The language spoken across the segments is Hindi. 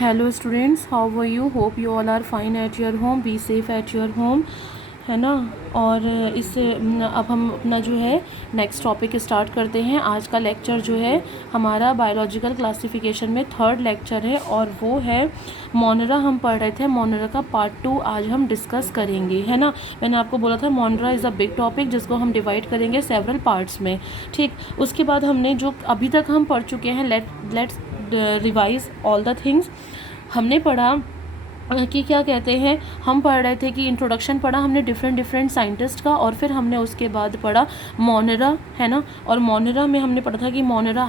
Hello students, how are you? Hope you all are fine at your home, be safe at your home, है ना। और इससे अब हम अपना जो है नेक्स्ट टॉपिक स्टार्ट करते हैं। आज का लेक्चर जो है हमारा बायोलॉजिकल क्लासिफिकेशन में थर्ड लेक्चर है और वो है मोनरा। हम पढ़ रहे थे मोनरा का पार्ट 2 आज हम डिस्कस करेंगे, है ना। मैंने आपको बोला था मोनरा इज़ अ बिग टॉपिक जिसको हम डिवाइड करेंगे सेवरल पार्ट्स में, ठीक। उसके बाद हमने जो अभी तक हम पढ़ चुके हैं, let's revise all the things. हमने पढ़ा कि क्या कहते हैं, हम पढ़ रहे थे कि इंट्रोडक्शन पढ़ा हमने डिफरेंट साइंटिस्ट का, और फिर हमने उसके बाद पढ़ा मोनरा, है ना। और मोनरा में हमने पढ़ा था कि मोनरा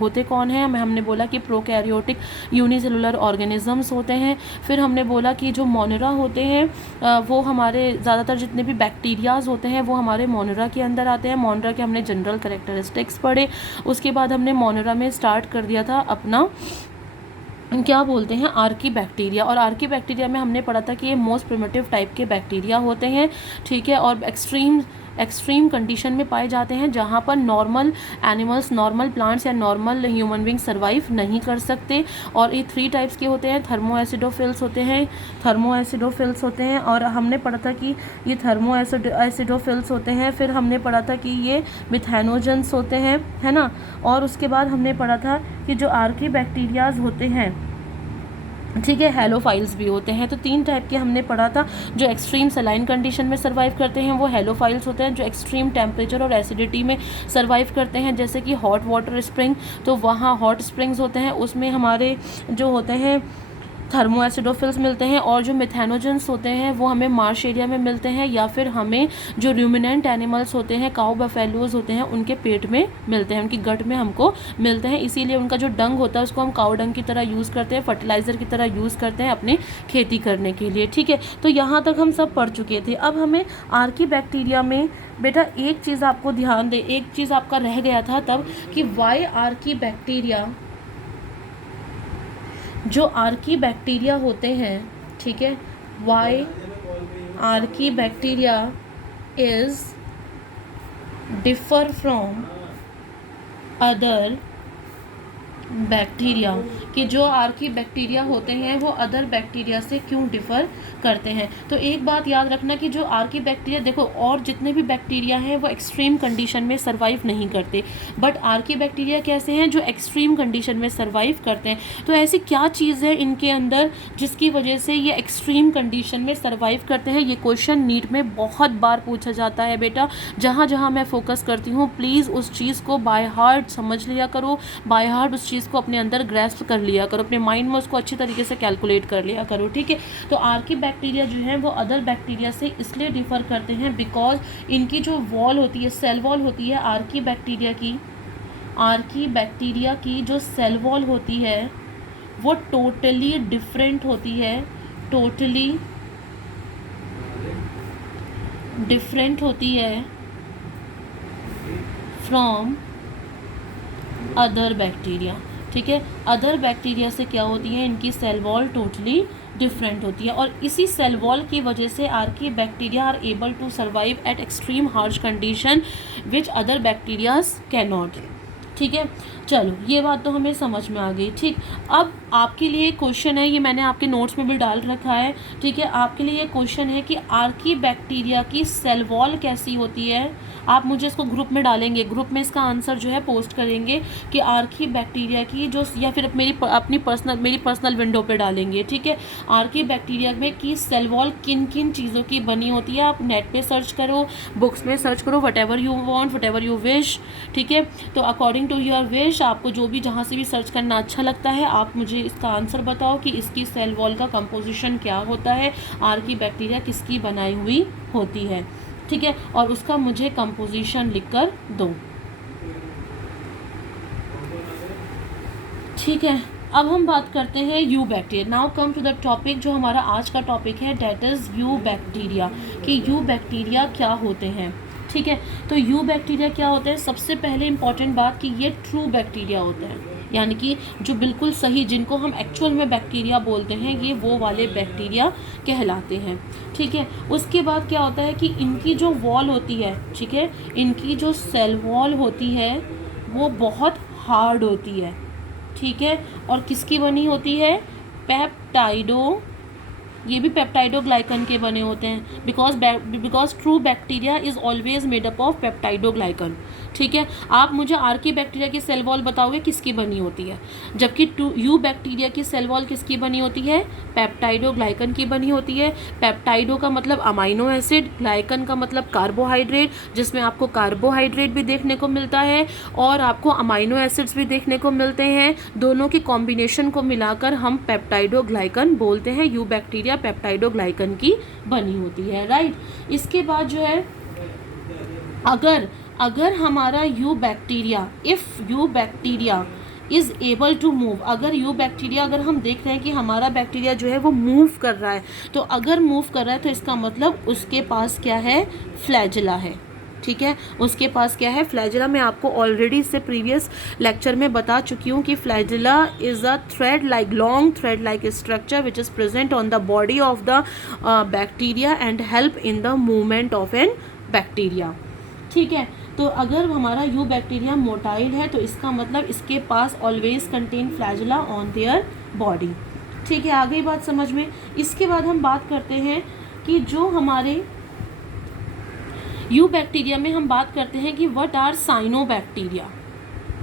होते कौन है। हमने बोला कि प्रोकैरियोटिक यूनिसेलुलर ऑर्गेनिजम्स होते हैं। फिर हमने बोला कि जो मोनरा होते हैं वो हमारे ज़्यादातर जितने भी बैक्टीरियाज होते हैं वो हमारे मोनरा के अंदर आते हैं। मोनरा के हमने जनरल कैरेक्टरिस्टिक्स पढ़े। उसके बाद हमने मोनरा में स्टार्ट कर दिया था अपना क्या बोलते हैं, आर्की बैक्टीरिया। और आर्की बैक्टीरिया में हमने पढ़ा था कि ये मोस्ट प्रिमिटिव टाइप के बैक्टीरिया होते हैं, ठीक है। और एक्सट्रीम कंडीशन में पाए जाते हैं जहाँ पर नॉर्मल एनिमल्स, नॉर्मल प्लांट्स या नॉर्मल ह्यूमन बींग सर्वाइव नहीं कर सकते। और ये 3 टाइप्स के होते हैं। थर्मोएसिडोफिल्स होते हैं और हमने पढ़ा था कि ये थर्मोएसिडोफिल्स होते हैं। फिर हमने पढ़ा था कि ये मिथेनोजेंस होते हैं, है ना। और उसके बाद हमने पढ़ा था कि जो आर्की बैक्टीरियाज होते हैं, ठीक है, हेलोफाइल्स भी होते हैं। तो 3 टाइप के हमने पढ़ा था। जो एक्सट्रीम सलाइन कंडीशन में सर्वाइव करते हैं वो हेलोफाइल्स होते हैं। जो एक्सट्रीम टेम्परेचर और एसिडिटी में सर्वाइव करते हैं, जैसे कि हॉट वाटर स्प्रिंग, तो वहाँ हॉट स्प्रिंग्स होते हैं, उसमें हमारे जो होते हैं थर्मोएसिडोफिल्स मिलते हैं। और जो मिथेनोजेंस होते हैं वो हमें मार्श एरिया में मिलते हैं, या फिर हमें जो रूमिनेंट एनिमल्स होते हैं, काऊ बफेलोज होते हैं, उनके पेट में मिलते हैं, उनकी गट में हमको मिलते हैं। इसीलिए उनका जो डंग होता है उसको हम काऊ डंग की तरह यूज़ करते हैं, फर्टिलाइज़र की तरह यूज़ करते हैं अपनी खेती करने के लिए, ठीक है। तो यहाँ तक हम सब पढ़ चुके थे। अब हमें आर्की बैक्टीरिया में बेटा एक चीज़ आपको ध्यान दे, एक चीज़ आपका रह गया था तब कि वाई आर्की बैक्टीरिया, जो आर्की बैक्टीरिया होते हैं, ठीक है, why archaebacteria is differ from other bacteria, कि जो आर्की बैक्टीरिया होते हैं वो अदर बैक्टीरिया से क्यों डिफ़र करते हैं। तो एक बात याद रखना कि जो आर्की बैक्टीरिया, देखो और जितने भी बैक्टीरिया हैं वो एक्सट्रीम कंडीशन में सर्वाइव नहीं करते, बट आर्की बैक्टीरिया कैसे हैं, जो एक्सट्रीम कंडीशन में सर्वाइव करते हैं। तो ऐसी क्या चीज़ है इनके अंदर जिसकी वजह से ये एक्सट्रीम कंडीशन में सर्वाइव करते हैं। ये क्वेश्चन नीट में बहुत बार पूछा जाता है बेटा। जहाँ जहाँ मैं फोकस करती हूँ प्लीज़ उस चीज़ को बाय हार्ट समझ लिया करो, बाय हार्ट उस चीज़ को अपने अंदर ग्रैस्प कर लिया करो, अपने माइंड में उसको अच्छी तरीके से कैलकुलेट कर लिया करो, ठीक है। तो आर्की बैक्टीरिया जो है वो अदर बैक्टीरिया से इसलिए डिफ़र करते हैं बिकॉज इनकी जो वॉल होती है, सेल वॉल होती है आर्की बैक्टीरिया की जो सेल वॉल होती है वो टोटली डिफरेंट होती है, टोटली डिफरेंट होती है फ्रॉम अदर बैक्टीरिया, ठीक है। अदर बैक्टीरिया से क्या होती है, इनकी सेल वॉल टोटली डिफरेंट होती है। और इसी सेल वॉल की वजह से archaebacteria are able to survive at extreme harsh condition which other bacterias can not, ठीक है। चलो ये बात तो हमें समझ में आ गई, ठीक। अब आपके लिए क्वेश्चन है, ये मैंने आपके नोट्स में भी डाल रखा है, ठीक है। आपके लिए ये क्वेश्चन है कि आर्की बैक्टीरिया की सेल वॉल कैसी होती है। आप मुझे इसको ग्रुप में डालेंगे, ग्रुप में इसका आंसर जो है पोस्ट करेंगे कि आर्की बैक्टीरिया की जो, या फिर मेरी पर्सनल विंडो पे डालेंगे, ठीक है। आर्की बैक्टीरिया में की सेल वॉल किन किन चीज़ों की बनी होती है। आप नेट पे सर्च करो, बुक्स में सर्च करो, what ever you want, what ever you wish, ठीक है। तो अकॉर्डिंग टू योर विश आपको जो भी जहाँ से भी सर्च करना अच्छा लगता है आप मुझे इसका आंसर बताओ कि इसकी सेल वॉल का कंपोजिशन क्या होता है, आर्की बैक्टीरिया किसकी बनाई हुई होती है, ठीक है। और उसका मुझे कंपोजिशन लिखकर दो, ठीक है। अब हम बात करते हैं eubacteria. Now come to the topic, जो हमारा आज का टॉपिक है, डेट इज़ यू बैक्टीरिया, कि यू बैक्टीरिया क्या होते हैं, ठीक है। तो यू बैक्टीरिया क्या होते हैं, सबसे पहले इंपॉर्टेंट बात कि ये ट्रू बैक्टीरिया होते हैं, यानी कि जो बिल्कुल सही, जिनको हम एक्चुअल में बैक्टीरिया बोलते हैं, ये वो वाले बैक्टीरिया कहलाते हैं, ठीक है। उसके बाद क्या होता है कि इनकी जो वॉल होती है, ठीक है, इनकी जो सेल वॉल होती है वो बहुत हार्ड होती है, ठीक है, और किसकी बनी होती है, पेप्टाइडो, ये भी पेप्टाइडोग्लाइकन के बने होते हैं, because true bacteria is always made up of peptidoglycan. ठीक है, आप मुझे आर्की बैक्टीरिया की सेल वॉल बताओगे किसकी बनी होती है, जबकि यू बैक्टीरिया की सेल वॉल किसकी बनी होती है, पेप्टाइडोग्लाइकन की बनी होती है। पेप्टाइडो का मतलब अमाइनो एसिड, ग्लाइकन का मतलब कार्बोहाइड्रेट, जिसमें आपको कार्बोहाइड्रेट भी देखने को मिलता है और आपको अमाइनो एसिड्स भी देखने को मिलते हैं। दोनों की कॉम्बिनेशन को मिलाकर हम पेप्टाइडोग्लाइकन बोलते हैं। यू बैक्टीरिया पेप्टाइडोग्लाइकन की बनी होती है, राइट। इसके बाद जो है, अगर हमारा eubacteria, if eubacteria is able to move, अगर हम देख रहे हैं कि हमारा बैक्टीरिया जो है वो मूव कर रहा है, तो अगर मूव कर रहा है तो इसका मतलब उसके पास क्या है, फ्लैजिला है। ठीक है, उसके पास क्या है, फ्लैजिला। मैं आपको ऑलरेडी इससे प्रीवियस लेक्चर में बता चुकी हूँ कि flagella is a long thread like structure which is present on the body of the bacteria and help in the movement of an bacteria. ठीक है, तो अगर हमारा यू बैक्टीरिया मोटाइल है तो इसका मतलब इसके पास always contain flagella on their body. ठीक है, आ गई बात समझ में। इसके बाद हम बात करते हैं कि जो हमारे यू बैक्टीरिया में हम बात करते हैं कि व्हाट आर साइनोबैक्टीरिया।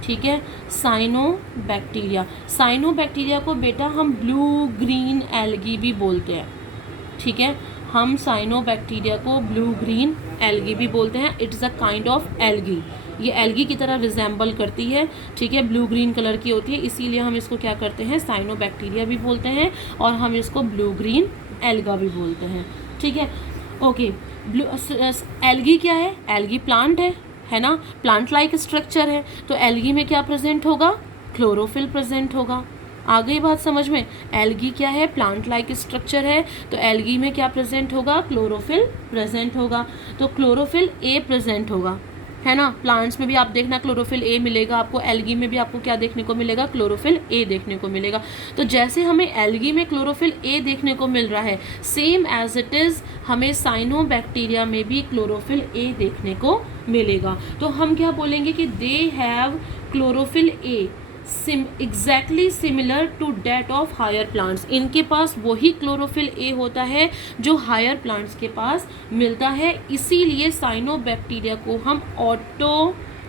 ठीक है, साइनोबैक्टीरिया को बेटा हम ब्लू ग्रीन एल्गी भी बोलते हैं। ठीक है, हम साइनोबैक्टीरिया को ब्लू ग्रीन एल्गी भी बोलते हैं। It's a kind of algae, ये एल्गी की तरह रिजेंबल करती है। ठीक है, ब्लू ग्रीन कलर की होती है, इसीलिए हम इसको क्या करते हैं, साइनोबैक्टीरिया भी बोलते हैं और हम इसको ब्लू ग्रीन एल्गा भी बोलते हैं। ठीक है, ओके। एल्गी क्या है, एल्गी प्लांट है ना, प्लांट लाइक स्ट्रक्चर है, तो एल्गी में क्या प्रेजेंट होगा, क्लोरोफिल प्रेजेंट होगा। आ गई बात समझ में। एल्गी क्या है, प्लांट लाइक स्ट्रक्चर है, तो एल्गी में क्या प्रेजेंट होगा, क्लोरोफिल प्रेजेंट होगा। तो क्लोरोफिल ए प्रेजेंट होगा, है ना। प्लांट्स में भी आप देखना क्लोरोफिल ए मिलेगा आपको, एल्गी में भी आपको क्या देखने को मिलेगा, क्लोरोफिल ए देखने को मिलेगा। तो जैसे हमें एल्गी में क्लोरोफिल ए देखने को मिल रहा है, सेम एज इट इज़ हमें साइनोबैक्टीरिया में भी क्लोरोफिल ए देखने को मिलेगा। तो हम क्या बोलेंगे कि they have chlorophyll a exactly similar to that of higher plants. इनके पास वही क्लोरोफिल ए होता है जो हायर प्लांट्स के पास मिलता है, इसीलिए साइनोबैक्टीरिया को हम ऑटोट्रॉफिक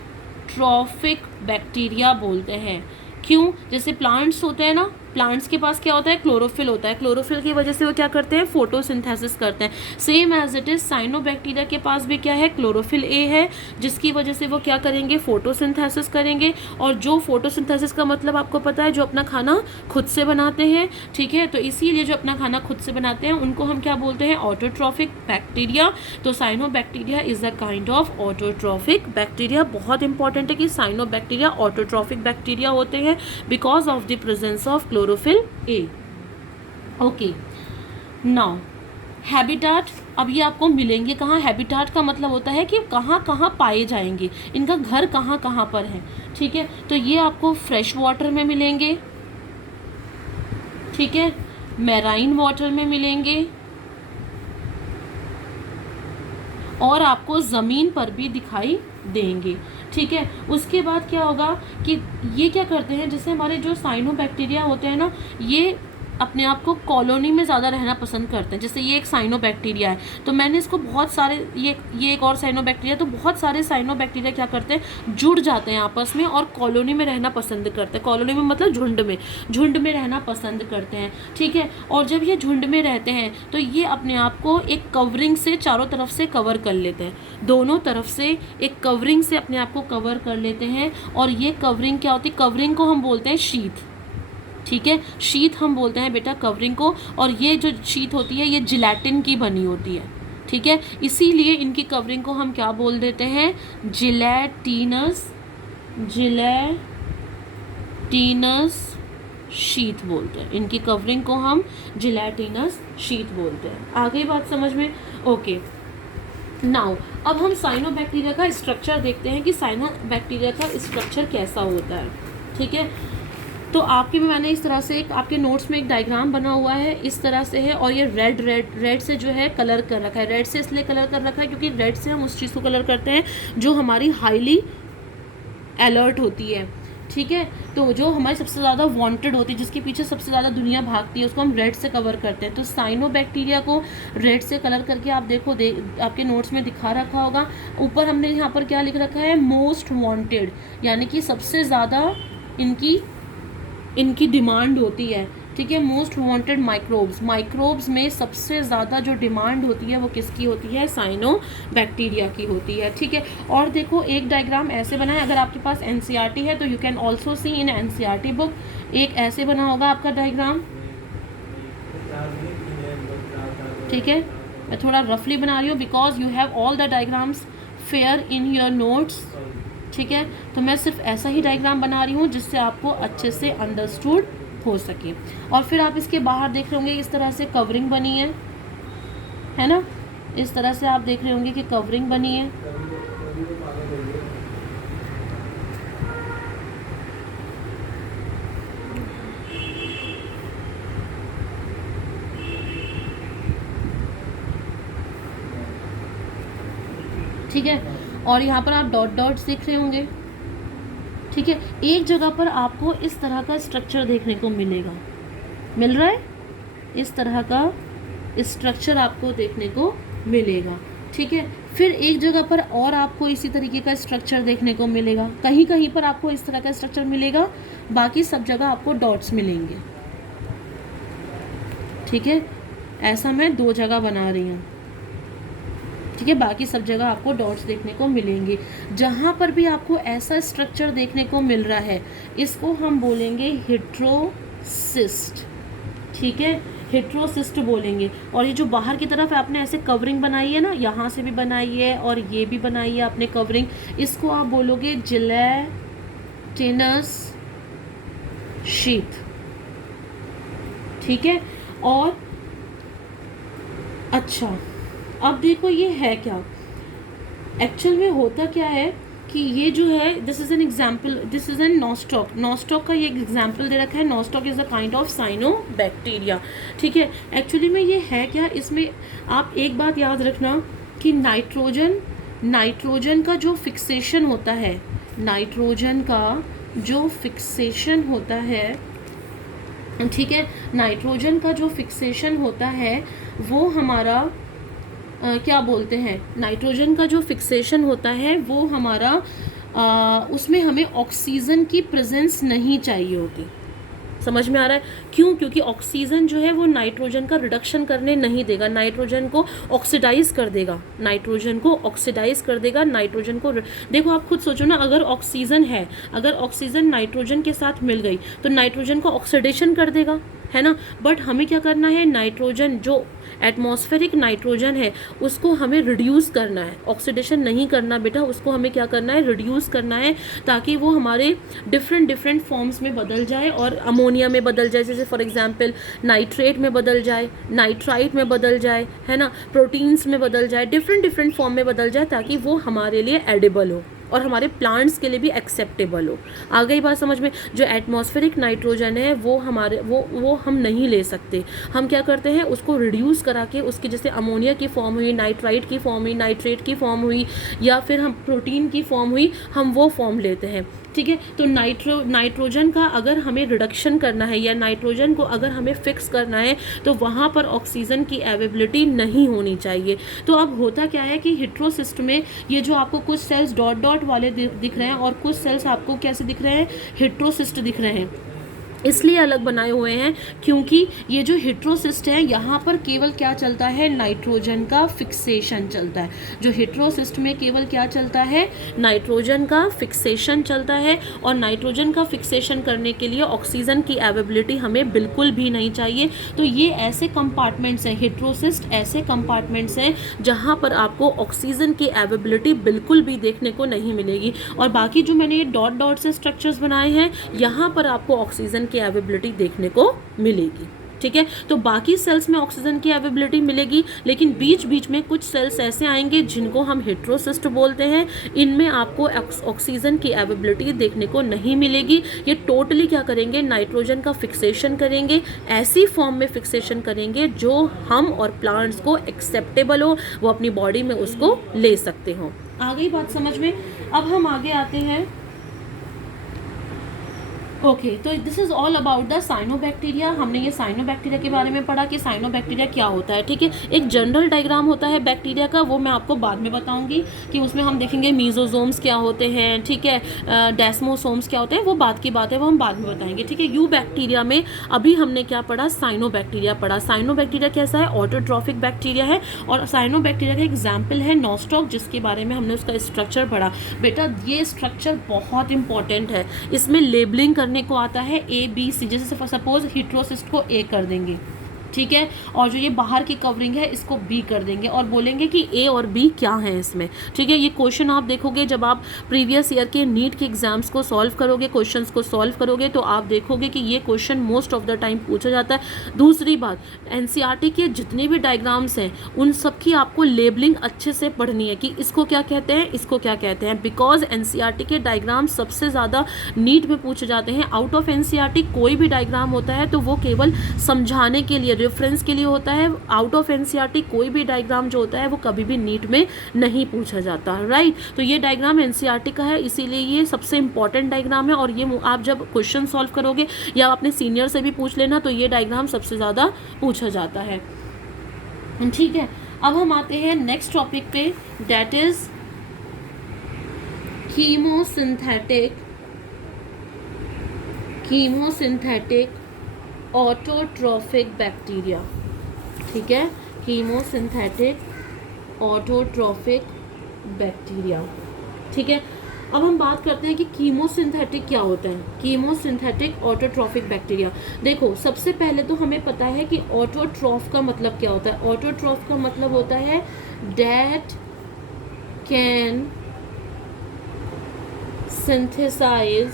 बैक्टीरिया बोलते हैं। क्यों, जैसे प्लांट्स होते हैं ना, प्लांट्स के पास क्या होता है, क्लोरोफिल होता है, क्लोरोफिल की वजह से वो क्या करते हैं, फोटोसिंथेसिस करते हैं। Same as it is cyanobacteria के पास भी क्या है, क्लोरोफिल ए है, जिसकी वजह से वो क्या करेंगे, फोटोसिंथेसिस करेंगे। और जो फोटोसिंथेसिस का मतलब आपको पता है, जो अपना खाना खुद से बनाते हैं। ठीक है, तो इसीलिए जो अपना खाना खुद से बनाते हैं उनको हम क्या बोलते हैं, ऑटोट्रॉफिक बैक्टीरिया। तो cyanobacteria is a kind of autotrophic bacteria. बहुत इंपॉर्टेंट है कि साइनोबैक्टीरिया ऑटोट्रॉफिक बैक्टीरिया होते हैं because of the presence of chlorophyll A. Okay, now habitat. अब ये आपको मिलेंगे कहाँ, हैबिटाट का मतलब होता है कि कहाँ कहाँ पाए जाएंगे, इनका घर कहाँ कहाँ पर है। ठीक है, तो ये आपको फ्रेश वाटर में मिलेंगे, ठीक है, मैराइन वाटर में मिलेंगे और आपको ज़मीन पर भी दिखाई देंगे। ठीक है, उसके बाद क्या होगा कि ये क्या करते हैं, जैसे हमारे जो साइनोबैक्टीरिया होते हैं ना, ये अपने आप को कॉलोनी में ज़्यादा रहना पसंद करते हैं। जैसे ये एक साइनोबैक्टीरिया है, तो मैंने इसको बहुत सारे, ये एक और साइनोबैक्टीरिया, तो बहुत सारे साइनोबैक्टीरिया क्या करते हैं, जुड़ जाते हैं आपस में और कॉलोनी में रहना पसंद करते हैं। कॉलोनी में मतलब झुंड में रहना पसंद करते हैं। ठीक है, और जब ये झुंड में रहते हैं तो ये अपने आप को एक कवरिंग से चारों तरफ से कवर कर लेते हैं, दोनों तरफ से एक कवरिंग से अपने आप को कवर कर लेते हैं। और ये कवरिंग क्या होती है, कवरिंग को हम बोलते हैं शीथ। ठीक है, शीथ हम बोलते हैं बेटा कवरिंग को, और ये जो शीथ होती है ये जिलेटिन की बनी होती है। ठीक है, इसीलिए इनकी कवरिंग को हम क्या बोल देते हैं, जिलेटिनस शीथ बोलते हैं। इनकी कवरिंग को हम जिलेटिनस शीथ बोलते हैं। आ गई बात समझ में। ओके, नाउ अब हम साइनोबैक्टीरिया का स्ट्रक्चर देखते हैं कि साइनोबैक्टीरिया का स्ट्रक्चर कैसा होता है। ठीक है, तो आपके में मैंने इस तरह से एक आपके नोट्स में एक डायग्राम बना हुआ है, इस तरह से है, और ये रेड से जो है कलर कर रखा है। रेड से इसलिए कलर कर रखा है क्योंकि रेड से हम उस चीज़ को कलर करते हैं जो हमारी हाईली अलर्ट होती है। ठीक है। तो जो हमारी सबसे ज़्यादा वांटेड होती है, जिसके पीछे सबसे ज़्यादा दुनिया भागती है, उसको हम रेड से कवर करते हैं। तो साइनोबैक्टीरिया को रेड से कलर करके आप देखो, आपके नोट्स में दिखा रखा होगा। ऊपर हमने यहाँ पर क्या लिख रखा है, मोस्ट वांटेड, यानी कि सबसे ज़्यादा इनकी डिमांड होती है। ठीक है, मोस्ट वांटेड माइक्रोब्स, माइक्रोब्स में सबसे ज़्यादा जो डिमांड होती है वो किसकी होती है, साइनोबैक्टीरिया की होती है। ठीक है, और देखो एक डायग्राम ऐसे बना है, अगर आपके पास एनसीईआरटी है तो you can also see in NCERT book. एक ऐसे बना होगा आपका डायग्राम। ठीक है, मैं थोड़ा रफली बना रही हूँ because you have all the diagrams fair in your notes. ठीक है, तो मैं सिर्फ ऐसा ही डायग्राम बना रही हूँ जिससे आपको अच्छे से अंडरस्टूड हो सके। और फिर आप इसके बाहर देख रहे होंगे इस तरह से कवरिंग बनी है ना, इस तरह से आप देख रहे होंगे कि कवरिंग बनी है। ठीक है, और यहाँ पर आप डॉट डॉट्स देख रहे होंगे। ठीक है, एक जगह पर आपको इस तरह का स्ट्रक्चर देखने को मिल रहा है, इस तरह का स्ट्रक्चर आपको देखने को मिलेगा। ठीक है, फिर एक जगह पर और आपको इसी तरीके का स्ट्रक्चर देखने को मिलेगा, कहीं कहीं पर आपको इस तरह का स्ट्रक्चर मिलेगा, बाकी सब जगह आपको डॉट्स मिलेंगे। ठीक है, ऐसा मैं 2 जगह बना रही हूँ। ठीक है, बाकी सब जगह आपको डॉट्स देखने को मिलेंगे। जहाँ पर भी आपको ऐसा स्ट्रक्चर देखने को मिल रहा है, इसको हम बोलेंगे हेट्रोसिस्ट। ठीक है, हेट्रोसिस्ट बोलेंगे। और ये जो बाहर की तरफ आपने ऐसे कवरिंग बनाई है ना, यहाँ से भी बनाई है और ये भी बनाई है आपने कवरिंग, इसको आप बोलोगे जिलेटिनस शीथ। ठीक है, और अच्छा अब देखो ये है क्या, एक्चुअल में होता क्या है कि ये जो है, this is an example, this is an nostoc. Nostoc का ये एग्जाम्पल दे रखा है। Nostoc is a kind of cyanobacteria. ठीक है, एक्चुअली में ये है क्या, इसमें आप एक बात याद रखना कि नाइट्रोजन का जो फिक्सेशन होता है, नाइट्रोजन का जो फिक्सेशन होता है, ठीक है, नाइट्रोजन का जो फिक्सेशन होता है वो हमारा क्या बोलते हैं, नाइट्रोजन का जो फिक्सेशन होता है वो हमारा उसमें हमें ऑक्सीजन की प्रेजेंस नहीं चाहिए होती। समझ में आ रहा है क्यों? क्योंकि ऑक्सीजन जो है वो नाइट्रोजन का रिडक्शन करने नहीं देगा, नाइट्रोजन को ऑक्सीडाइज कर देगा, नाइट्रोजन को ऑक्सीडाइज कर देगा, नाइट्रोजन को देखो आप खुद सोचो ना, अगर ऑक्सीजन है, अगर ऑक्सीजन नाइट्रोजन के साथ मिल गई तो नाइट्रोजन को ऑक्सीडेशन कर देगा, है ना। बट हमें क्या करना है, नाइट्रोजन जो एटमॉस्फेरिक नाइट्रोजन है उसको हमें रिड्यूस करना है, ऑक्सीडेशन नहीं करना बेटा, उसको हमें क्या करना है, रिड्यूस करना है, ताकि वो हमारे डिफरेंट फॉर्म्स में बदल जाए और अमोनिया में बदल जाए, जैसे फॉर एग्जांपल नाइट्रेट में बदल जाए, नाइट्राइट में बदल जाए, है ना, प्रोटीन्स में बदल जाए, डिफरेंट फॉर्म में बदल जाए, ताकि वो हमारे लिए एडिबल हो और हमारे प्लांट्स के लिए भी एक्सेप्टेबल हो। आ गई बात समझ में? जो एटमॉस्फेरिक नाइट्रोजन है वो हमारे वो हम नहीं ले सकते, हम क्या करते हैं, उसको रिड्यूस करा के उसकी, जैसे अमोनिया की फॉर्म हुई, नाइट्राइट की फॉर्म हुई, नाइट्रेट की फॉर्म हुई, या फिर हम प्रोटीन की फॉर्म हुई, हम वो फॉर्म लेते हैं। ठीक है, तो नाइट्रोजन का अगर हमें रिडक्शन करना है या नाइट्रोजन को अगर हमें फिक्स करना है तो वहाँ पर ऑक्सीजन की अवेलेबिलिटी नहीं होनी चाहिए। तो अब होता क्या है कि हेट्रोसिस्ट में ये जो आपको कुछ सेल्स डॉट डॉट वाले दिख रहे हैं और कुछ सेल्स आपको कैसे दिख रहे हैं, हेट्रोसिस्ट दिख रहे हैं, इसलिए अलग बनाए हुए हैं क्योंकि ये जो हेट्रोसिस्ट है यहाँ पर केवल क्या चलता है, नाइट्रोजन का फिक्सेशन चलता है। जो हेट्रोसिस्ट में केवल क्या चलता है, नाइट्रोजन का फिक्सेशन चलता है, और नाइट्रोजन का फिक्सेशन करने के लिए ऑक्सीजन की अवेलेबिलिटी हमें बिल्कुल भी नहीं चाहिए। तो ये ऐसे कंपार्टमेंट्स हैं, हेट्रोसिस्ट ऐसे कंपार्टमेंट्स हैं जहाँ पर आपको ऑक्सीजन की अवेलेबिलिटी बिल्कुल भी देखने को नहीं मिलेगी। और बाकी जो मैंने ये डॉट डॉट से स्ट्रक्चर्स बनाए हैं, यहाँ पर आपको ऑक्सीजन की अवेलेबिलिटी देखने को मिलेगी। ठीक है, तो बाकी सेल्स में ऑक्सीजन की अवेलेबिलिटी मिलेगी, लेकिन बीच बीच में कुछ सेल्स ऐसे आएंगे जिनको हम हेट्रोसिस्ट बोलते हैं, इनमें आपको ऑक्सीजन की अवेलेबिलिटी देखने को नहीं मिलेगी। ये टोटली क्या करेंगे, नाइट्रोजन का फिक्सेशन करेंगे, ऐसी फॉर्म में फिक्सेशन करेंगे जो हम और प्लांट्स को एक्सेप्टेबल हो, वो अपनी बॉडी में उसको ले सकते हो। आ गई बात समझ में? अब हम आगे आते हैं ओके, तो this is all about the cyanobacteria. हमने ये साइनोबैक्टीरिया के बारे में पढ़ा कि साइनोबैक्टीरिया क्या होता है, ठीक है। एक जनरल डायग्राम होता है बैक्टीरिया का, वो मैं आपको बाद में बताऊंगी कि उसमें हम देखेंगे मीजोजोम्स क्या होते हैं, ठीक है, डेस्मोसोम्स क्या होते हैं, वो बात की बात है, वो हम बाद में बताएंगे, ठीक है। यू बैक्टीरिया में अभी हमने क्या पढ़ा, साइनोबैक्टीरिया पढ़ा। साइनोबैक्टीरिया कैसा है, ऑटोट्रॉफिक बैक्टीरिया है, और साइनोबैक्टीरिया का एग्जाम्पल है नॉस्टॉक, जिसके बारे में हमने उसका स्ट्रक्चर पढ़ा। बेटा ये स्ट्रक्चर बहुत इंपॉर्टेंट है, इसमें लेबलिंग करने को आता है ABC, जैसे सपोज हिट्रोसिस्ट को A कर देंगे, ठीक है, और जो ये बाहर की कवरिंग है इसको B कर देंगे और बोलेंगे कि A और B क्या है इसमें, ठीक है। ये क्वेश्चन आप देखोगे जब आप प्रीवियस ईयर के नीट के एग्जाम्स को सॉल्व करोगे, क्वेश्चंस को सॉल्व करोगे, तो आप देखोगे कि ये question most of the time पूछा जाता है। दूसरी बात, NCERT के जितने भी डायग्राम्स हैं उन सब की आपको लेबलिंग अच्छे से पढ़नी है कि इसको क्या कहते हैं, इसको क्या कहते हैं, बिकॉज NCERT के डायग्राम सबसे ज़्यादा नीट में पूछे जाते हैं। आउट ऑफ NCERT कोई भी डायग्राम होता है तो वो केवल समझाने के लिए, रेफरेंस के लिए होता है। आउट ऑफ NCERT कोई भी डायग्राम जो होता है वो कभी भी नीट में नहीं पूछा जाता, राइट। तो ये डायग्राम NCERT का है, इसीलिए ये सबसे इंपॉर्टेंट डायग्राम है, और ये आप जब क्वेश्चन सॉल्व करोगे या अपने सीनियर से भी पूछ लेना तो ये डायग्राम सबसे ज़्यादा पूछा जाता है, ठीक है। अब हम आते हैं नेक्स्ट टॉपिक पे, that is chemosynthetic autotrophic bacteria, ठीक है, कीमोसिंथेटिक ऑटोट्रॉफिक बैक्टीरिया, ठीक है। अब हम बात करते हैं कि कीमोसिंथेटिक क्या होता है, कीमोसिंथेटिक ऑटोट्रॉफिक बैक्टीरिया। देखो सबसे पहले तो हमें पता है कि ऑटोट्रॉफ का मतलब क्या होता है। ऑटोट्रॉफ का मतलब होता है that can synthesize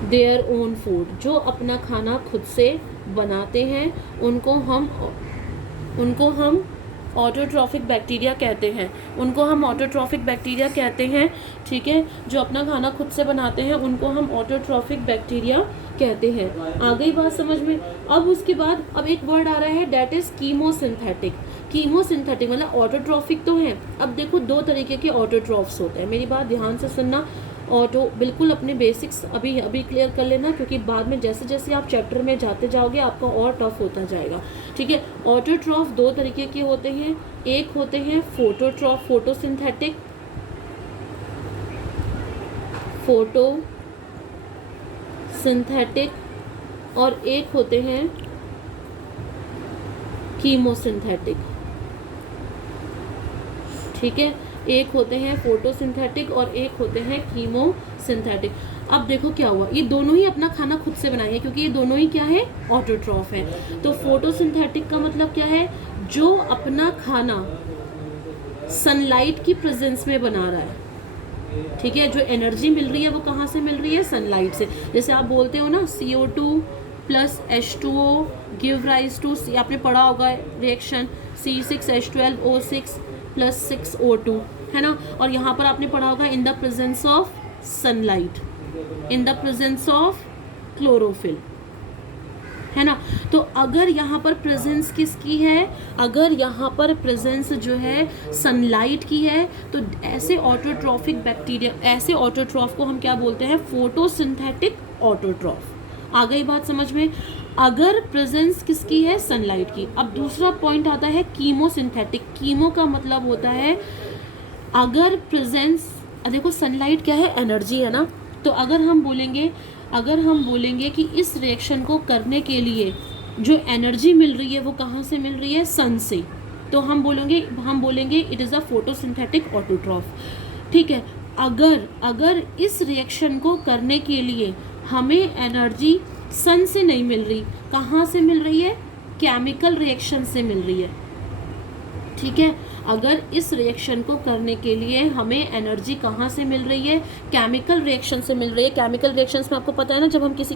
their own food, जो अपना खाना खुद से बनाते हैं उनको हम ऑटोट्रॉफिक बैक्टीरिया कहते हैं, उनको हम ऑटोट्रॉफिक बैक्टीरिया कहते हैं, ठीक है। जो अपना खाना खुद से बनाते हैं उनको हम ऑटोट्रॉफिक बैक्टीरिया कहते हैं। आ गई बात समझ में। अब उसके बाद अब एक वर्ड आ रहा है दैट इज कीमोसिंथेटिक। कीमोसिंथेटिक मतलब ऑटोट्रॉफिक तो है। अब देखो दो तरीके के ऑटोट्रॉफ्स होते हैं, मेरी बात ध्यान से सुनना। ऑटो बिल्कुल अपने बेसिक्स अभी क्लियर कर लेना, क्योंकि बाद में जैसे जैसे आप चैप्टर में जाते जाओगे आपका और टफ होता जाएगा, ठीक है। ऑटोट्रॉफ दो तरीके के होते हैं, एक होते हैं फोटोट्रॉफ, फोटोसिंथेटिक, और एक होते हैं कीमोसिंथेटिक, ठीक है। एक होते हैं फोटोसिंथेटिक और एक होते हैं कीमोसिंथेटिक। अब देखो क्या हुआ, ये दोनों ही अपना खाना खुद से बनाएंगे क्योंकि ये दोनों ही क्या है, ऑटोट्रॉफ है। तो फोटोसिंथेटिक का मतलब क्या है, जो अपना खाना सनलाइट की प्रेजेंस में बना रहा है, ठीक है। जो एनर्जी मिल रही है वो कहाँ से मिल रही है, सनलाइट से। जैसे आप बोलते हो ना CO2 plus H2O give rise to, आपने पढ़ा होगा रिएक्शन C6H12O6 प्लस 6O2, है ना। और यहाँ पर आपने पढ़ा होगा in the presence of sunlight, in the presence of chlorophyll, है ना। तो अगर यहाँ पर प्रेजेंस किसकी है, अगर यहाँ पर प्रेजेंस जो है सनलाइट की है, तो ऐसे ऑटोट्रॉफिक बैक्टीरिया, ऐसे ऑटोट्रॉफ को हम क्या बोलते हैं, फोटोसिंथेटिक ऑटोट्रॉफ। आ गई बात समझ में। अगर प्रेजेंस किसकी है, सनलाइट की। अब दूसरा पॉइंट आता है कीमोसिंथेटिक। कीमो का मतलब होता है अगर प्रेजेंस, देखो सनलाइट क्या है, एनर्जी है ना। तो अगर हम बोलेंगे कि इस रिएक्शन को करने के लिए जो एनर्जी मिल रही है वो कहाँ से मिल रही है, सन से, तो हम बोलेंगे it is a photosynthetic autotroph, ठीक है। अगर इस रिएक्शन को करने के लिए हमें एनर्जी सन से नहीं मिल रही, कहाँ से मिल रही है, केमिकल रिएक्शन से मिल रही है, ठीक है। अगर इस रिएक्शन को करने के लिए हमें एनर्जी कहाँ से मिल रही है, केमिकल रिएक्शन से मिल रही है। केमिकल रिएक्शंस में आपको पता है ना, जब हम किसी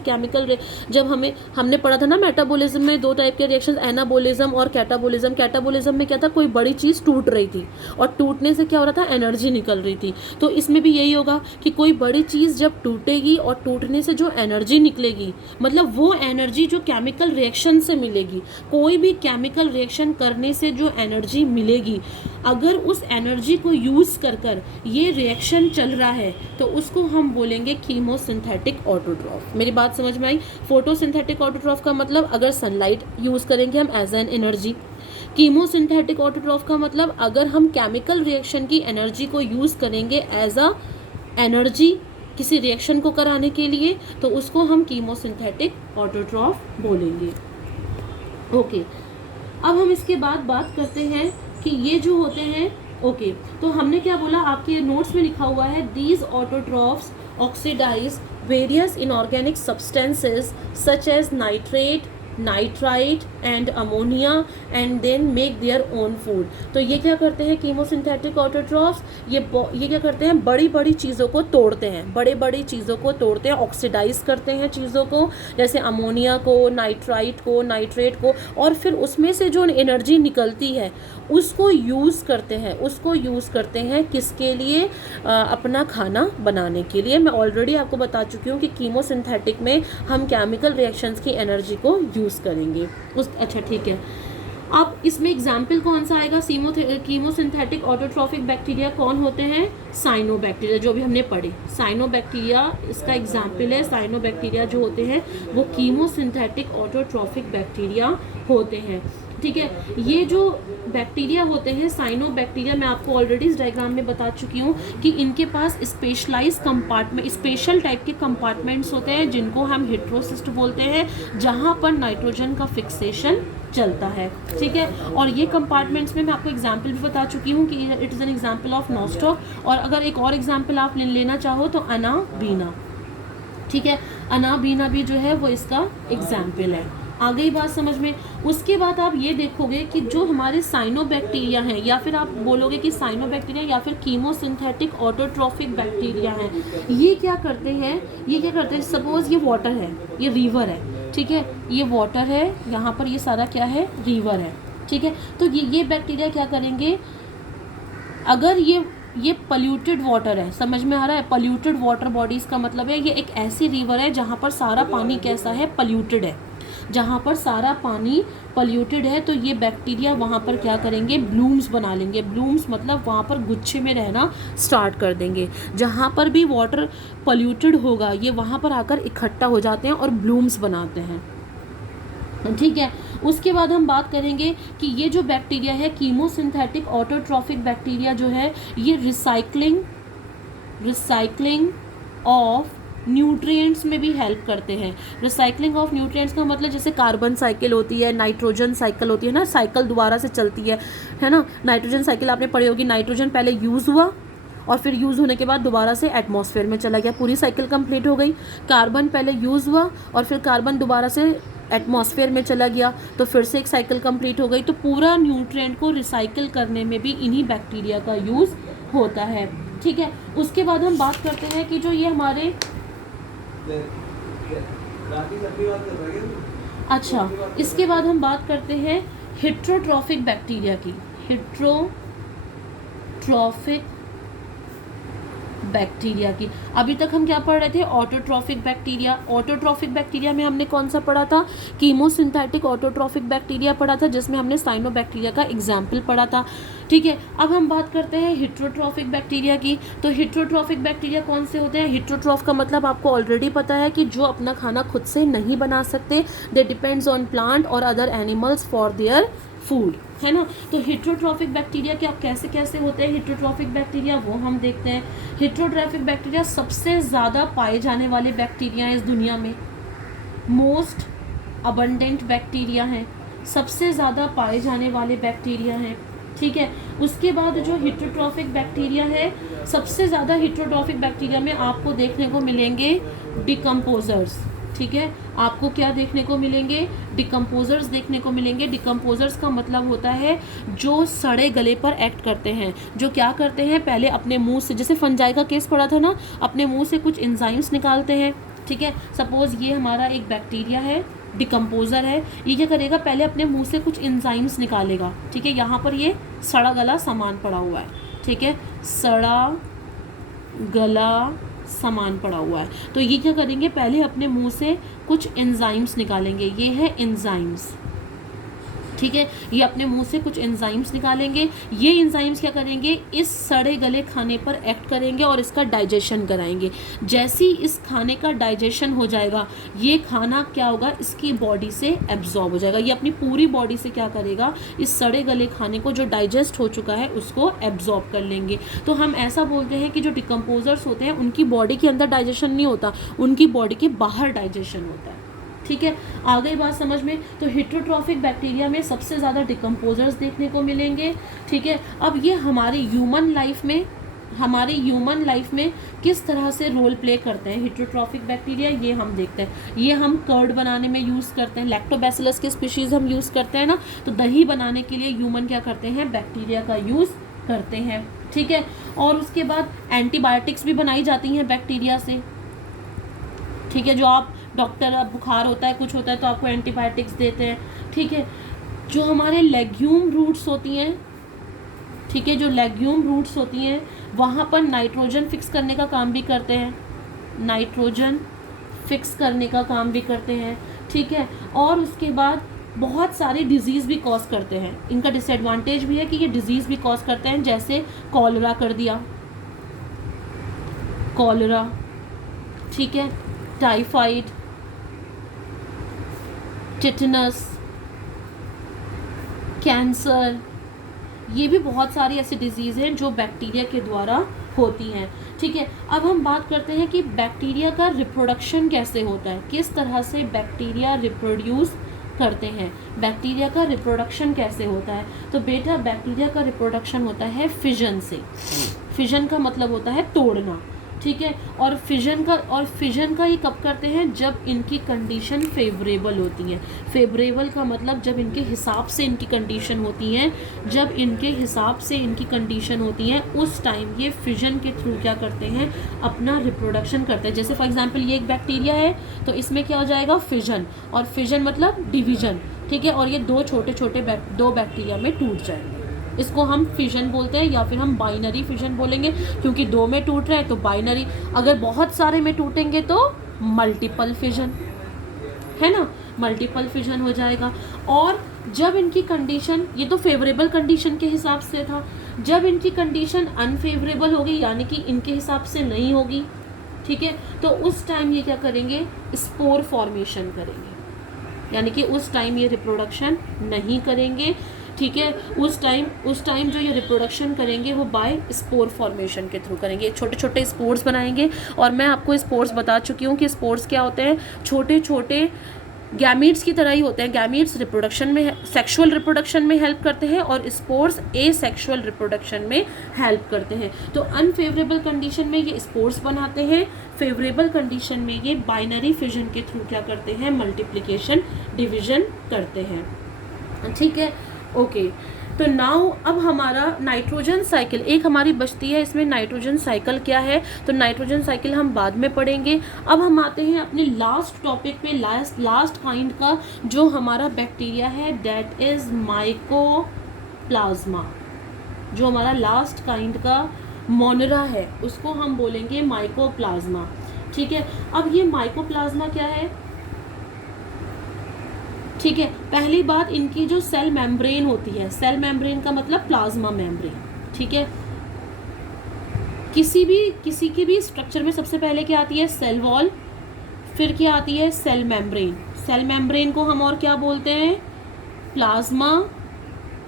जब हमने पढ़ा था ना मेटाबॉलिज्म में दो टाइप के रिएक्शंस, एनाबॉलिज्म और कैटाबॉलिज्म। कैटाबॉलिज्म में क्या था, कोई बड़ी चीज़ टूट रही थी और टूटने से क्या हो रहा था, एनर्जी निकल रही थी। तो इसमें भी यही होगा कि कोई बड़ी चीज़ जब टूटेगी और टूटने से जो एनर्जी निकलेगी, मतलब वो एनर्जी जो केमिकल रिएक्शन से मिलेगी। कोई भी केमिकल रिएक्शन करने से जो एनर्जी मिलेगी अगर उस एनर्जी को यूज़ कर कर ये रिएक्शन चल रहा है तो उसको हम बोलेंगे कीमोसिंथेटिक ऑटोट्रॉफ। मेरी बात समझ में आई? फोटोसिंथेटिक ऑटोट्रॉफ का मतलब अगर सनलाइट यूज़ करेंगे हम as an energy. Chemosynthetic autotroph का मतलब अगर हम केमिकल रिएक्शन की एनर्जी को यूज़ करेंगे एज अ एनर्जी किसी रिएक्शन को कराने के लिए, तो उसको हम कीमोसिंथेटिक ऑटोट्रॉफ बोलेंगे। ओके, अब हम इसके बाद बात करते हैं कि ये जो होते हैं, ओके, तो हमने क्या बोला, आपके नोट्स में लिखा हुआ है these autotrophs oxidize various inorganic substances such as nitrate, nitrite and ammonia and then make their own food. तो ये क्या करते हैं कीमोसिंथेटिक ऑटोट्रॉफ्स, ये क्या करते हैं, बड़ी बड़ी चीज़ों को तोड़ते हैं, बड़े बड़ी चीज़ों को तोड़ते हैं, ऑक्सीडाइज करते हैं चीज़ों को, जैसे अमोनिया को, नाइट्राइट को, नाइट्रेट को, और फिर उसमें से जो एनर्जी निकलती है उसको यूज़ करते हैं, उसको यूज़ करते हैं किसके लिए, अपना खाना बनाने के लिए। मैं ऑलरेडी आपको बता चुकी हूँ कि कीमोसिंथेटिक में हम केमिकल रिएक्शंस की एनर्जी को यूज़ करेंगे अच्छा ठीक है। अब इसमें एग्जाम्पल कौन सा आएगा, कीमोसिंथेटिक ऑटोट्रॉफिक बैक्टीरिया कौन होते हैं, साइनोबैक्टीरिया, जो भी हमने पढ़े साइनोबैक्टीरिया इसका एग्जाम्पल है। साइनोबैक्टीरिया जो होते हैं वो कीमोसिंथेटिक ऑटोट्रॉफिक बैक्टीरिया होते हैं, ठीक है। ये जो बैक्टीरिया होते हैं साइनोबैक्टीरिया, मैं आपको ऑलरेडी इस डायग्राम में बता चुकी हूँ कि इनके पास स्पेशलाइज कंपार्टमेंट, स्पेशल टाइप के कंपार्टमेंट्स होते हैं जिनको हम हेटेरोसिस्ट बोलते हैं, जहाँ पर नाइट्रोजन का फिक्सेशन चलता है, ठीक है। और ये कंपार्टमेंट्स में मैं आपको एग्जाम्पल भी बता चुकी हूँ कि it is an example of nostoc. और अगर एक और एग्जाम्पल आप लेना चाहो तो अनाबीना, ठीक है, अनाबीना भी जो है वो इसका एग्जाम्पल है। आ गई बात समझ में? उसके बाद आप ये देखोगे कि जो हमारे साइनोबैक्टीरिया हैं, या फिर आप बोलोगे कि साइनोबैक्टीरिया या फिर कीमोसिंथेटिक ऑटोट्रॉफिक बैक्टीरिया हैं, ये क्या करते हैं, सपोज ये वाटर है, ये रिवर है, ठीक है, ये वाटर है, यहाँ पर ये सारा क्या है, रिवर है, ठीक है। तो ये बैक्टीरिया क्या करेंगे, अगर ये पल्यूटेड वाटर है, समझ में आ रहा है, पल्यूटेड वाटर बॉडीज़ का मतलब है ये एक ऐसी रिवर है जहाँ पर सारा पानी कैसा है, पल्यूटेड है, जहाँ पर सारा पानी पल्यूटेड है, तो ये बैक्टीरिया वहाँ पर क्या करेंगे, ब्लूम्स बना लेंगे। ब्लूम्स मतलब वहाँ पर गुच्छे में रहना स्टार्ट कर देंगे। जहाँ पर भी वाटर पल्यूटेड होगा ये वहाँ पर आकर इकट्ठा हो जाते हैं और ब्लूम्स बनाते हैं, ठीक है। उसके बाद हम बात करेंगे कि ये जो बैक्टीरिया है कीमोसिंथेटिक ऑटोट्रॉफिक बैक्टीरिया जो है ये रिसाइकलिंग ऑफ न्यूट्रिएंट्स में भी हेल्प करते हैं। रिसाइकलिंग ऑफ न्यूट्रिएंट्स का मतलब जैसे कार्बन साइकिल होती है, नाइट्रोजन साइकिल होती है ना, साइकिल दोबारा से चलती है ना। नाइट्रोजन साइकिल आपने पढ़ी होगी, नाइट्रोजन पहले यूज़ हुआ और फिर यूज़ होने के बाद दोबारा से एटमॉस्फेयर में चला गया, पूरी साइकिल कंप्लीट हो गई। कार्बन पहले यूज़ हुआ और फिर कार्बन दोबारा से एटमॉस्फेयर में चला गया, तो फिर से एक साइकिल कंप्लीट हो गई। तो पूरा न्यूट्रिएंट को रिसाइकिल करने में भी इन्हीं बैक्टीरिया का यूज़ होता है, ठीक है। उसके बाद हम बात करते हैं कि जो ये हमारे अच्छा, इसके बाद हम बात करते हैं हेटेरोट्रॉफिक बैक्टीरिया की। हेटेरोट्रॉफिक बैक्टीरिया की अभी तक हम क्या पढ़ रहे थे, ऑटोट्रॉफिक बैक्टीरिया। ऑटोट्रॉफिक बैक्टीरिया में हमने कौन सा पढ़ा था, कीमोसिंथेटिक ऑटोट्रॉफिक बैक्टीरिया पढ़ा था, जिसमें हमने साइनोबैक्टीरिया का एग्जाम्पल पढ़ा था, ठीक है। अब हम बात करते हैं हेटेरोट्रॉफिक बैक्टीरिया की। तो हेटेरोट्रॉफिक बैक्टीरिया कौन से होते हैं, हेटेरोट्रॉफ का मतलब आपको ऑलरेडी पता है कि जो अपना खाना खुद से नहीं बना सकते, दे डिपेंड्स ऑन प्लांट और other animals for their food, है ना। तो हेटेरोट्रॉफिक बैक्टीरिया के अब कैसे कैसे होते हैं हेटेरोट्रॉफिक बैक्टीरिया, वो हम देखते हैं। हेटेरोट्रॉफिक बैक्टीरिया सबसे ज़्यादा पाए जाने वाले बैक्टीरिया हैं इस दुनिया में, मोस्ट अबंडेंट बैक्टीरिया हैं, सबसे ज़्यादा पाए जाने वाले बैक्टीरिया हैं, ठीक है। उसके बाद जो हेटेरोट्रॉफिक बैक्टीरिया है, सबसे ज़्यादा हेटेरोट्रॉफिक बैक्टीरिया में आपको देखने को मिलेंगे डिकम्पोजर्स, ठीक है। आपको क्या देखने को मिलेंगे, डिकम्पोजर्स देखने को मिलेंगे। डिकम्पोजर्स का मतलब होता है जो सड़े गले पर एक्ट करते हैं, जो क्या करते हैं, पहले अपने मुंह से, जैसे फंजाई का केस पड़ा था ना, अपने मुंह से कुछ एंजाइम्स निकालते हैं, ठीक है। सपोज ये हमारा एक बैक्टीरिया है, डिकम्पोजर है, ये क्या करेगा, पहले अपने मुंह से कुछ एंजाइम्स निकालेगा, ठीक है। यहाँ पर ये सड़ा गला सामान पड़ा हुआ है, ठीक है, सड़ा गला सामान पड़ा हुआ है, तो ये क्या करेंगे, पहले अपने मुंह से कुछ एंजाइम्स निकालेंगे, ये है एंजाइम्स, ठीक है। ये अपने मुंह से कुछ एंजाइम्स निकालेंगे, ये एंजाइम्स क्या करेंगे, इस सड़े गले खाने पर एक्ट करेंगे और इसका डाइजेशन कराएंगे। जैसे ही इस खाने का डाइजेशन हो जाएगा, ये खाना क्या होगा, इसकी बॉडी से एब्जॉर्ब हो जाएगा। ये अपनी पूरी बॉडी से क्या करेगा, इस सड़े गले खाने को जो डाइजेस्ट हो चुका है उसको एब्जॉर्ब कर लेंगे। तो हम ऐसा बोलते हैं कि जो डिकम्पोजर्स होते हैं उनकी बॉडी के अंदर डाइजेशन नहीं होता, उनकी बॉडी के बाहर डाइजेशन होता है। ठीक है, आ गई बात समझ में। तो हेटरोट्रॉफिक बैक्टीरिया में सबसे ज़्यादा डिकम्पोजर्स देखने को मिलेंगे। ठीक है, अब ये हमारे ह्यूमन लाइफ में किस तरह से रोल प्ले करते हैं हेटरोट्रॉफिक बैक्टीरिया, ये हम देखते हैं। ये हम कर्ड बनाने में यूज़ करते हैं, लैक्टोबैसिलस के स्पीशीज़ हम यूज़ करते हैं ना, तो दही बनाने के लिए ह्यूमन क्या करते हैं, बैक्टीरिया का यूज़ करते हैं। ठीक है, और उसके बाद एंटीबायोटिक्स भी बनाई जाती हैं बैक्टीरिया से। ठीक है, जो आप डॉक्टर, अब बुखार होता है, कुछ होता है तो आपको एंटीबायोटिक्स देते हैं। ठीक है, जो हमारे लेग्यूम रूट्स होती हैं, ठीक है, जो लेग्यूम रूट्स होती हैं वहाँ पर नाइट्रोजन फिक्स करने का काम भी करते हैं, नाइट्रोजन फिक्स करने का काम भी करते हैं। ठीक है, और उसके बाद बहुत सारी डिजीज़ भी कॉज करते हैं। इनका डिसएडवांटेज भी है कि ये डिजीज़ भी कॉज करते हैं, जैसे कॉलरा कर दिया, कॉलरा, ठीक है, टाइफाइड, टिटनस, कैंसर, ये भी बहुत सारी ऐसी डिजीज़ हैं जो बैक्टीरिया के द्वारा होती हैं। ठीक है, अब हम बात करते हैं कि बैक्टीरिया का रिप्रोडक्शन कैसे होता है, किस तरह से बैक्टीरिया रिप्रोड्यूस करते हैं, बैक्टीरिया का रिप्रोडक्शन कैसे होता है। तो बेटा बैक्टीरिया का रिप्रोडक्शन होता है फिजन से। फिजन का मतलब होता है तोड़ना। ठीक है, और फिजन का ये कब करते हैं, जब इनकी कंडीशन फेवरेबल होती है। फेवरेबल का मतलब जब इनके हिसाब से इनकी कंडीशन होती है, जब इनके हिसाब से इनकी कंडीशन होती है उस टाइम ये फिजन के थ्रू क्या करते हैं, अपना रिप्रोडक्शन करते हैं। जैसे फॉर एग्जांपल ये एक बैक्टीरिया है तो इसमें क्या हो जाएगा, फिजन, और फिजन मतलब डिवीजन। ठीक है, और ये दो बैक्टीरिया में टूट जाएंगे। इसको हम फिजन बोलते हैं, या फिर हम बाइनरी फिजन बोलेंगे, क्योंकि दो में टूट रहे हैं तो बाइनरी। अगर बहुत सारे में टूटेंगे तो मल्टीपल फिजन, है ना, मल्टीपल फिजन हो जाएगा। और जब इनकी कंडीशन, ये तो फेवरेबल कंडीशन के हिसाब से था, जब इनकी कंडीशन अनफेवरेबल होगी यानी कि इनके हिसाब से नहीं होगी, ठीक है, तो उस टाइम ये क्या करेंगे, स्पोर फॉर्मेशन करेंगे, यानी कि उस टाइम ये रिप्रोडक्शन नहीं करेंगे। ठीक है, उस टाइम जो ये रिप्रोडक्शन करेंगे वो बाय स्पोर फॉर्मेशन के थ्रू करेंगे। छोटे छोटे स्पोर्स बनाएंगे, और मैं आपको स्पोर्स बता चुकी हूँ कि स्पोर्स क्या होते हैं, छोटे छोटे गैमीट्स की तरह ही होते हैं। गैमीट्स रिप्रोडक्शन में, सेक्सुअल रिप्रोडक्शन में हेल्प करते हैं, और स्पोर्स एसेक्सुअल रिप्रोडक्शन में हेल्प करते हैं। तो अनफेवरेबल कंडीशन में ये स्पोर्स बनाते हैं, फेवरेबल कंडीशन में ये बाइनरी फिजन के थ्रू क्या करते हैं, मल्टीप्लिकेशन, डिवीजन करते हैं। ठीक है, ओके, तो नाउ अब हमारा नाइट्रोजन साइकिल एक हमारी बचती है, इसमें नाइट्रोजन साइकिल क्या है, तो नाइट्रोजन साइकिल हम बाद में पढ़ेंगे। अब हम आते हैं अपने लास्ट टॉपिक पे, लास्ट काइंड का जो हमारा बैक्टीरिया है, दैट इज माइकोप्लाज्मा। जो हमारा लास्ट काइंड का मोनरा है उसको हम बोलेंगे माइकोप्लाज्मा। ठीक है, अब ये माइकोप्लाज्मा क्या है, ठीक है, पहली बात इनकी जो सेल मेम्ब्रेन होती है, सेल मेम्ब्रेन का मतलब प्लाज्मा मेम्ब्रेन। ठीक है, किसी की भी स्ट्रक्चर में सबसे पहले क्या आती है, सेल वॉल, फिर क्या आती है, सेल मेम्ब्रेन। सेल मेम्ब्रेन को हम और क्या बोलते हैं, प्लाज्मा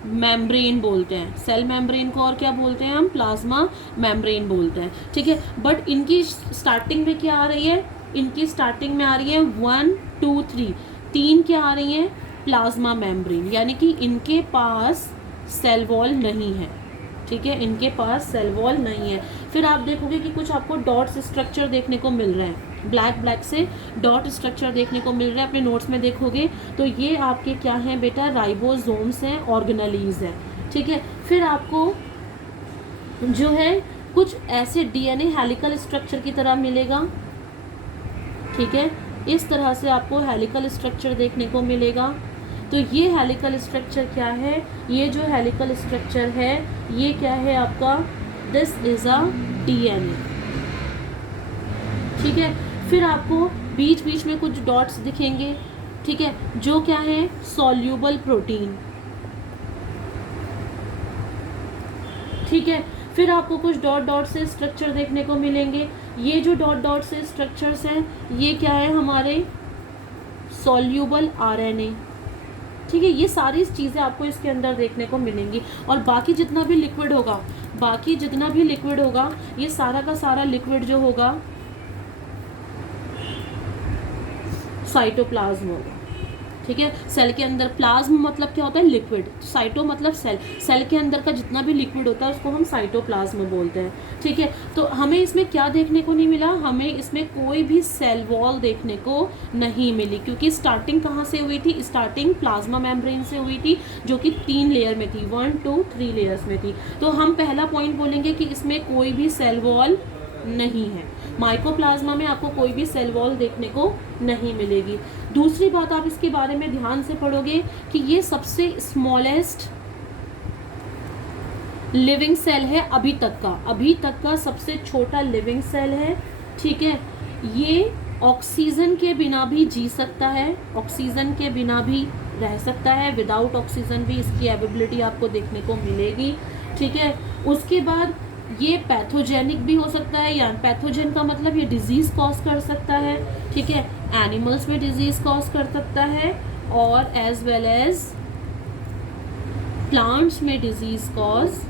मेम्ब्रेन बोलते हैं। सेल मेम्ब्रेन को और क्या बोलते हैं हम, प्लाज्मा मेम्ब्रेन बोलते हैं। ठीक है, बट इनकी स्टार्टिंग में क्या आ रही है, इनकी स्टार्टिंग में आ रही है 1 2 3, तीन क्या आ रही हैं, प्लाज्मा मेम्ब्रेन, यानी कि इनके पास सेल वॉल नहीं है। ठीक है, इनके पास सेल वॉल नहीं है। फिर आप देखोगे कि कुछ आपको डॉट्स स्ट्रक्चर देखने को मिल रहे हैं, ब्लैक से डॉट स्ट्रक्चर देखने को मिल रहे हैं, अपने नोट्स में देखोगे तो ये आपके क्या हैं बेटा, राइबोसोम्स हैं, ऑर्गेनेलीज हैं। ठीक है, फिर आपको जो है कुछ ऐसे डीएनए हेलिकल स्ट्रक्चर की तरह मिलेगा। ठीक है, इस तरह से आपको हेलिकल स्ट्रक्चर देखने को मिलेगा। तो ये हेलिकल स्ट्रक्चर क्या है, ये जो हेलिकल स्ट्रक्चर है ये क्या है आपका, दिस इज अ डीएनए। ठीक है, फिर आपको बीच बीच में कुछ डॉट्स दिखेंगे। ठीक है, जो क्या है, सॉल्यूबल प्रोटीन। ठीक है। फिर आपको कुछ डॉट डॉट से स्ट्रक्चर देखने को मिलेंगे। ये जो डॉट डॉट से स्ट्रक्चर्स हैं ये क्या है, हमारे सॉल्यूबल आरएनए। ठीक है, ये सारी चीज़ें आपको इसके अंदर देखने को मिलेंगी। और बाकी जितना भी लिक्विड होगा, ये सारा का सारा लिक्विड जो होगा साइटोप्लाज्म होगा। ठीक है, सेल के अंदर प्लाज्म मतलब क्या होता है, लिक्विड। साइटो मतलब सेल के अंदर का जितना भी लिक्विड होता है उसको हम साइटोप्लाज्म बोलते हैं। ठीक है, तो हमें इसमें क्या देखने को नहीं मिला, हमें इसमें कोई भी सेल वॉल देखने को नहीं मिली, क्योंकि स्टार्टिंग कहाँ से हुई थी, स्टार्टिंग प्लाज्मा मेम्ब्रेन से हुई थी, जो कि 3 लेयर में थी, 1 2 3 लेयर्स में थी। तो हम पहला पॉइंट बोलेंगे कि इसमें कोई भी सेल वॉल नहीं है। माइकोप्लाज्मा में आपको कोई भी सेल वॉल देखने को नहीं मिलेगी। दूसरी बात, आप इसके बारे में ध्यान से पढ़ोगे कि ये सबसे स्मॉलेस्ट लिविंग सेल है अभी तक का सबसे छोटा लिविंग सेल है। ठीक है, ये ऑक्सीजन के बिना भी जी सकता है, ऑक्सीजन के बिना भी रह सकता है, विदाउट ऑक्सीजन भी इसकी एबिलिटी आपको देखने को मिलेगी। ठीक है, उसके बाद ये पैथोजेनिक भी हो सकता है, या पैथोजेन का मतलब ये डिजीज कॉज कर सकता है। ठीक है, एनिमल्स में डिजीज कॉज कर सकता है और एज वेल एज प्लांट्स में डिजीज कॉज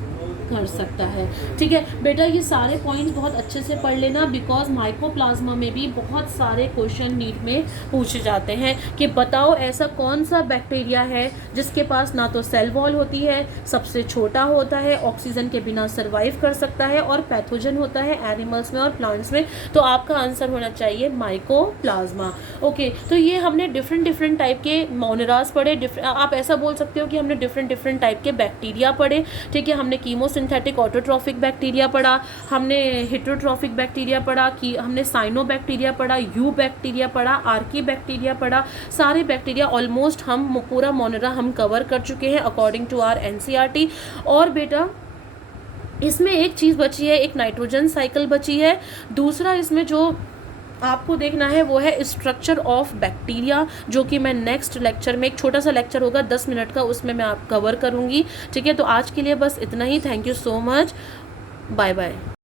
कर सकता है। ठीक है बेटा, ये सारे पॉइंट्स बहुत अच्छे से पढ़ लेना, बिकॉज माइकोप्लाज्मा में भी बहुत सारे क्वेश्चन नीट में पूछे जाते हैं कि बताओ ऐसा कौन सा बैक्टीरिया है जिसके पास ना तो सेल वॉल होती है, सबसे छोटा होता है, ऑक्सीजन के बिना सर्वाइव कर सकता है और पैथोजन होता है एनिमल्स में और प्लांट्स में। तो आपका आंसर होना चाहिए माइकोप्लाज्मा। ओके, तो ये हमने डिफरेंट टाइप के मोनोरास पढ़े, आप ऐसा बोल सकते हो कि हमने डिफरेंट टाइप के बैक्टीरिया पढ़े। ठीक है, हमने कीमोसिंथेटिक ऑटोट्रॉफिक बैक्टीरिया पढ़ा, हमने हेटेरोट्रॉफिक बैक्टीरिया पढ़ा, कि हमने साइनोबैक्टीरिया पढ़ा, यू बैक्टीरिया पढ़ा, आर्की बैक्टीरिया पढ़ा। सारे बैक्टीरिया ऑलमोस्ट हम पूरा मोनोरा हम कवर कर चुके हैं अकॉर्डिंग टू आवर एनसीईआरटी। और बेटा इसमें एक चीज़ बची है, एक नाइट्रोजन साइकिल बची है। दूसरा इसमें जो आपको देखना है वो है स्ट्रक्चर ऑफ बैक्टीरिया, जो कि मैं नेक्स्ट लेक्चर में, एक छोटा सा लेक्चर होगा 10 मिनट का, उसमें मैं आप कवर करूँगी। ठीक है, तो आज के लिए बस इतना ही। Thank you so much, bye bye.